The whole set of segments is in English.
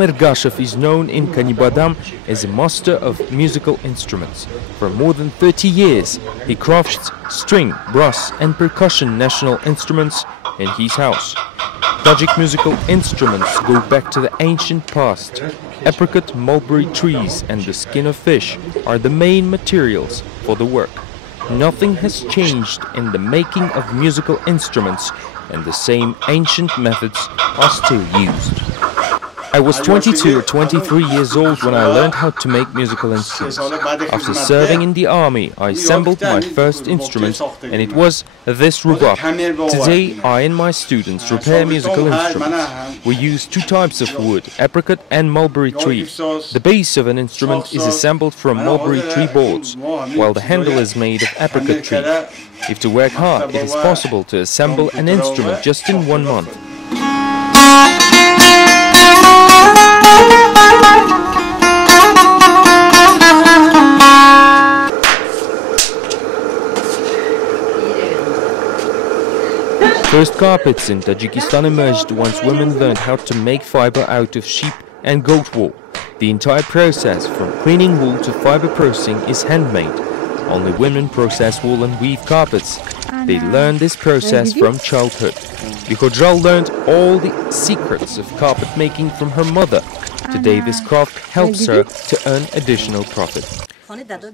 Ergashev is known in Kanibadam as a master of musical instruments. For more than 30 years, he crafts string, brass and percussion national instruments in his house. Tajik musical instruments go back to the ancient past. Apricot, mulberry trees and the skin of fish are the main materials for the work. Nothing has changed in the making of musical instruments, and the same ancient methods are still used. I was 22 or 23 years old when I learned how to make musical instruments. After serving in the army, I assembled my first instrument, and it was this rubab. Today, I and my students repair musical instruments. We use two types of wood, apricot and mulberry tree. The base of an instrument is assembled from mulberry tree boards, while the handle is made of apricot tree. If you work hard, it is possible to assemble an instrument just in 1 month. First carpets in Tajikistan emerged once women learned how to make fiber out of sheep and goat wool. The entire process, from cleaning wool to fiber processing, is handmade. Only women process wool and weave carpets. They learn this process from childhood. Bihojral learned all the secrets of carpet making from her mother. Today this craft helps her to earn additional profit.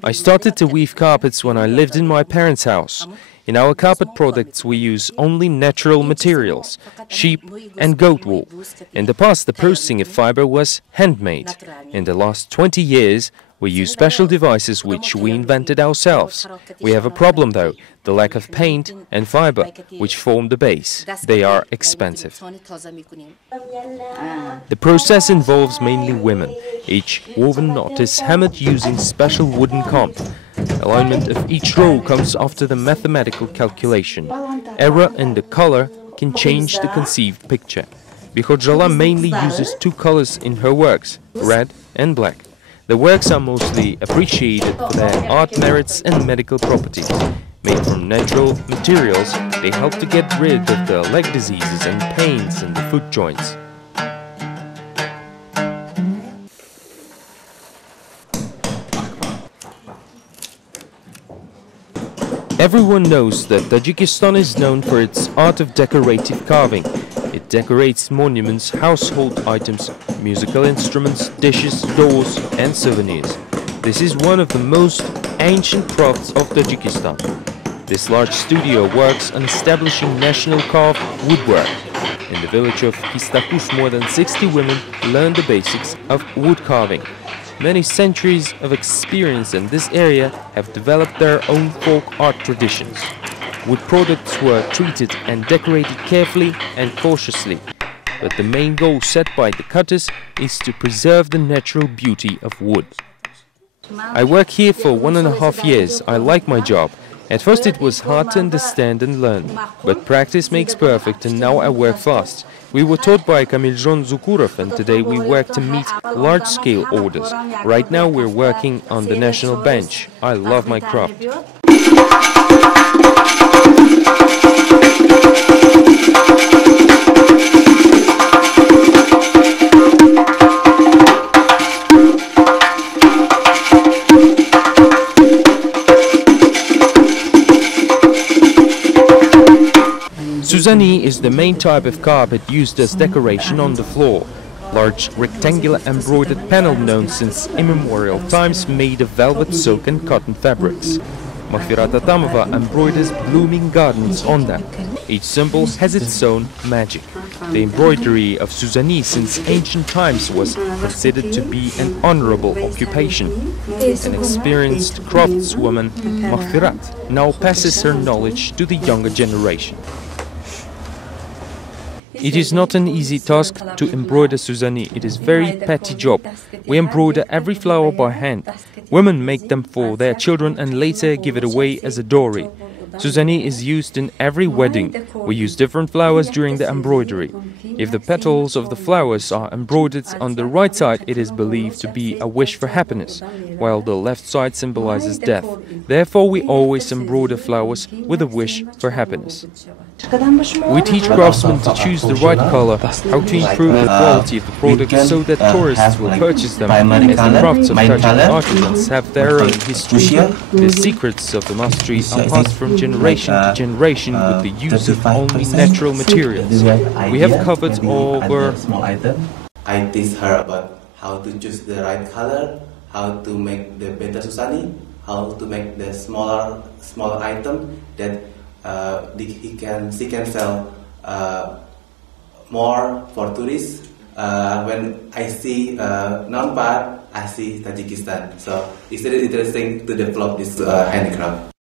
I started to weave carpets when I lived in my parents' house. In our carpet products we use only natural materials, sheep and goat wool. In the past the processing of fiber was handmade. In the last 20 years we use special devices which we invented ourselves. We have a problem though, the lack of paint and fiber, which form the base. They are expensive. The process involves mainly women. Each woven knot is hammered using special wooden comb. Alignment of each row comes after the mathematical calculation. Error in the color can change the conceived picture. Bihojala mainly uses two colors in her works, red and black. The works are mostly appreciated for their art merits and medical properties. Made from natural materials, they help to get rid of the leg diseases and pains in the foot joints. Everyone knows that Tajikistan is known for its art of decorative carving. It decorates monuments, household items, musical instruments, dishes, doors and souvenirs. This is one of the most ancient crafts of Tajikistan. This large studio works on establishing national carved woodwork. In the village of Kistakush, more than 60 women learn the basics of wood carving. Many centuries of experience in this area have developed their own folk art traditions. Wood products were treated and decorated carefully and cautiously, but the main goal set by the cutters is to preserve the natural beauty of wood. I work here for 1.5 years. I like my job. At first it was hard to understand and learn, but practice makes perfect, and now I work fast. We were taught by Kamiljon Zukurov, and today we work to meet large-scale orders. Right now we're working on the national bench. I love my craft. Suzani is the main type of carpet used as decoration on the floor. Large rectangular embroidered panel known since immemorial times, made of velvet, silk and cotton fabrics. Maghfirat Atamova embroiders blooming gardens on them. Each symbol has its own magic. The embroidery of Suzani since ancient times was considered to be an honorable occupation. An experienced craftswoman, Maghfirat now passes her knowledge to the younger generation. It is not an easy task to embroider Suzani. It is a very petty job. We embroider every flower by hand. Women make them for their children and later give it away as a dowry. Suzani is used in every wedding. We use different flowers during the embroidery. If the petals of the flowers are embroidered on the right side, it is believed to be a wish for happiness, while the left side symbolizes death. Therefore, we always embroider flowers with a wish for happiness. We teach craftsmen to choose the right color, how to improve the quality of the product so that tourists will purchase them, as the crafts of Tajik artisans have their own history. The secrets of the mastery are passed from generation to generation with the use of only natural materials. We have covered over... I teach her about how to choose the right color, how to make the better susani, how to make the smaller item that she can sell more for tourists. When I see non-part, I see Tajikistan. So it's really interesting to develop this handicraft.